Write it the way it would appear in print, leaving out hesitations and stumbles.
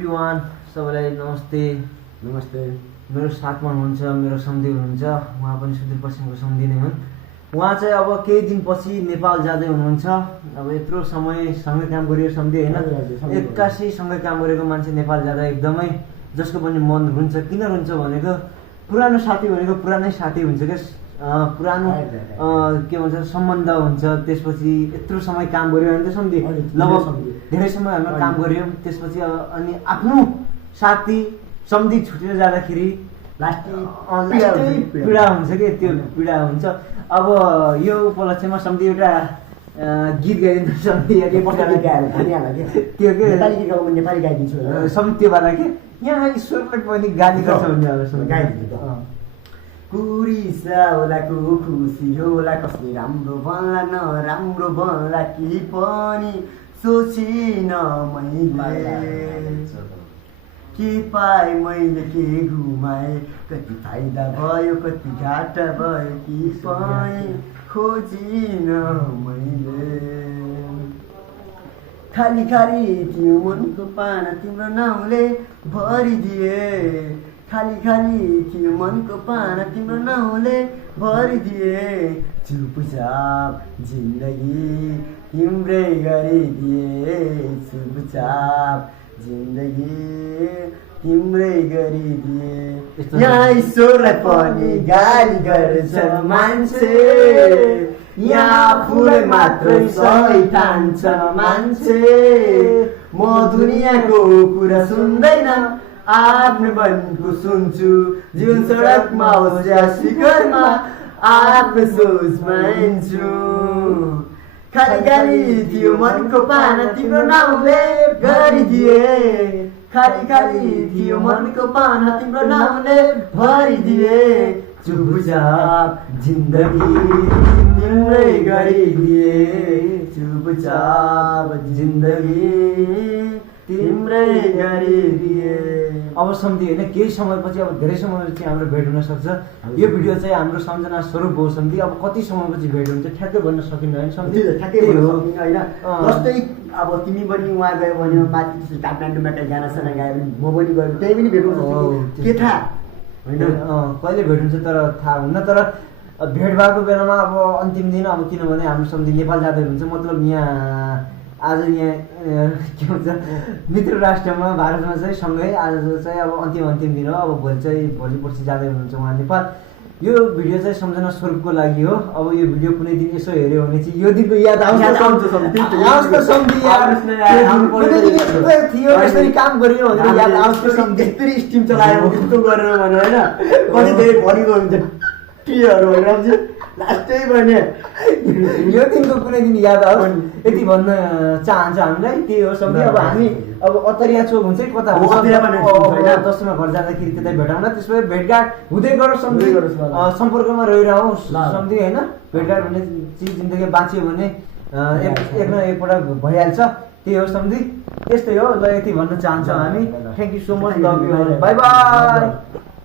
Everyone, सबैलाई नमस्ते। नमस्ते। मेरो साथमा हुनुहुन्छ मेरो सम्धी हुनुहुन्छ, उहाँ पनि सुदूरपश्चिमको सम्धी नै हुन्। उहाँ चाहिँ अब केही दिनपछि नेपाल जाँदै हुनुहुन्छ। अब यत्रो समय सँगै काम गरियो सम्धी होइन, 81 सँगै काम गरेको मान्छे नेपाल जाँदा एकदमै जसको पनि मन रुन्छ। किन रुन्छ भनेको पुरानो साथी भनेको पुरानै साथी हुन्छ क्या, पुरानो के भन्छ सम्बन्ध हुन्छ। त्यसपछि यत्रो समय काम गऱ्यो भने त सम्धी लगभग धेरै समय हामी काम गऱ्यौँ। त्यसपछि अनि आफ्नो साथी सम्धी छुटेर जाँदाखेरि पीडा हुन्छ कि, त्यो पीडा हुन्छ। अब यो उपलक्ष्यमा सम्धी एउटा गीत गाइदिनु सम्धी त्यो के नेपाली गाइदिन्छु सम्धी त्यो वाला के यहाँ ईश्वरलाई पनि गाली गर्छ भन्ने अब गाइदिन्छु। कुरिसा होला खुसी होला, कसले राम्रो भन्ला नराम्रो भन्ला कि पनि सोचिन मैले। के पाएँ मैले के घुमाएँ, कति फाइदा भयो कति घाटा भयो कि पनि खोजिन मैले। खाली खाली थियो मनको पाना तिम्रो नाउँले भरिदिए, खाली खाली थियो मनको पाना तिम्रो नाउँले भरिदिए। चुपचाप जिन्दगी तिम्रै गरिदिए, चुपचाप जिन्दगी तिम्रै गरिदिए। यहाँ ईश्वरलाई पनि गाली गर्छ मान्छे, यहाँ आफूलाई मात्रै सही ठान्छ मान्छे। म दुनियाँको कुरा सुन्दैन, आफ्नो मनको सुन्छु। जीवन सडकमा होस् या शिखरमा, आफ्नो सोचमा हिँड्छु। खाली खाली थियो मनको पाना तिम्रो नाउँले गरिदिए, खाली खाली थियो मनको पाना तिम्रो नाउँले भरिदिए। चुपचाप जिन्दगी तिम्रै गरिदिए, चुपचाप जिन्दगी तिम्रै गरिदिए। अब सम्धी होइन, केही समयपछि अब धेरै समयपछि हाम्रो भेट हुन सक्छ। यो भिडियो चाहिँ हाम्रो सम्झना स्वरूप हो सम्धी। अब कति समयपछि भेट हुन्छ ठ्याक्कै भन्न सकिन्न होइन सम्धी, ठ्याक्कै हो होइन। जस्तै अब तिमी पनि उहाँ गयो भने माथि काठमाडौँमा कहीँ गानासाना गायो भने म पनि गयो त्यही पनि भेट हुन्छ के थाहा होइन, कहिले भेट हुन्छ तर थाहा हुन्न। तर भेट भएको बेलामा अब अन्तिम दिन, अब किनभने हाम्रो सम्धी नेपाल जाँदै हुन्छ, मतलब यहाँ आज यहाँ के भन्छ मित्र राष्ट्रमा भारतमा चाहिँ सँगै आज चाहिँ अब अन्तिम दिन हो। अब भोलि पर्सि जाँदै हुनुहुन्छ उहाँ नेपाल। यो भिडियो चाहिँ सम्झना स्वरूपको लागि हो। अब यो भिडियो कुनै दिन यसो हेऱ्यो भने चाहिँ यो दिनको याद आउँछ थियो, यसरी काम गरियो भनेर याद आउँछ। यस्तरी स्टिम चलायो यस्तो गरेर भने होइन, कति धेरै भरिको हुन्छ टीहरू होइन लास्टै भने यो दिनको कुनै दिन याद आओस् यति भन्न चाहन्छ हामीलाई। त्यही हो सम्झी। अब हामी अब अतरिया चोक हुन्छ कता दसमा घर जाँदाखेरि त्यतै भेटाउन, त्यसपछि भेटघाट हुँदै गरोस् सम्झी, सम्पर्कमा रहिरहोस् सम्झी होइन। भेटघाट भन्ने चिज जिन्दगी बाँच्यो भने एक न एकपल्ट भइहाल्छ। त्यही हो सम्झी, यस्तै हो। ल यति भन्न चाहन्छौँ हामी। Thank you so much, love you, by by.